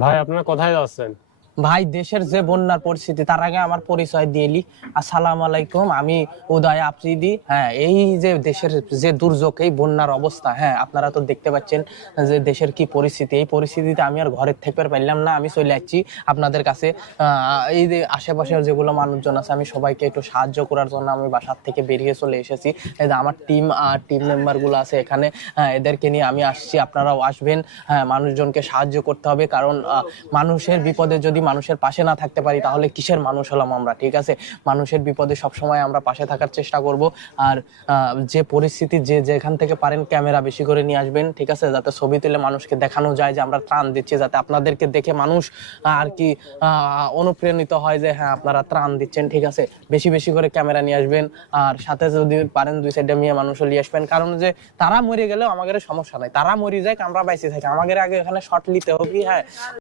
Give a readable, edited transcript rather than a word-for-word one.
ভাই আপনারা কোথায় যাচ্ছেন? ভাই দেশের যে বন্যার পরিস্থিতি, তার আগে আমার পরিচয় দিয়েলি। আসসালামু আলাইকুম, আমি উদয় আফ্রিদি। হ্যাঁ, এই যে দেশের যে দুর্যোগ, এই বন্যার অবস্থা, হ্যাঁ আপনারা তো দেখতে পাচ্ছেন যে দেশের কি পরিস্থিতি। এই পরিস্থিতিতে আমি আর ঘরে থাকতে পারলাম না, আমি চলে যাচ্ছি আপনাদের কাছে। এই যে আশেপাশের যেগুলো মানুষজন আছে, আমি সবাইকে একটু সাহায্য করার জন্য আমি বাসার থেকে বেরিয়ে চলে এসেছি। এই যে আমার টিম মেম্বার গুলো আছে এখানে, এদেরকে নিয়ে আমি আসছি, আপনারাও আসবেন। হ্যাঁ, মানুষজনকে সাহায্য করতে হবে, কারণ মানুষের বিপদে যদি মানুষের পাশে না থাকতে পারি তাহলে কিসের মানুষ হলাম আমরা? ঠিক আছে, মানুষের বিপদে সবসময় আমরা পাশে থাকার চেষ্টা করব। আর যে পরিস্থিতি, যে যেখান থেকে পারেন ক্যামেরা বেশি করে নিয়ে আসবেন, ঠিক আছে, যাতে ছবি তুলে মানুষকে দেখানো যায় যে আমরা ত্রাণ দিচ্ছি, যাতে আপনাদেরকে দেখে মানুষ আর কি অনুপ্রাণিত হয় যে হ্যাঁ আপনারা ত্রাণ দিচ্ছেন। ঠিক আছে, বেশি বেশি করে ক্যামেরা নিয়ে আসবেন, আর সাথে যদি পারেন 2 সাইডে মেয়ে মানুষও নিয়ে আসবেন, কারণ যে তারা মরে গেলেও আমাদের সমস্যা নাই, তারা মরে যায় আমরা বাইসে থাকি, আমাদের আগে এখানে শর্ট নিতে হবে। হ্যাঁ।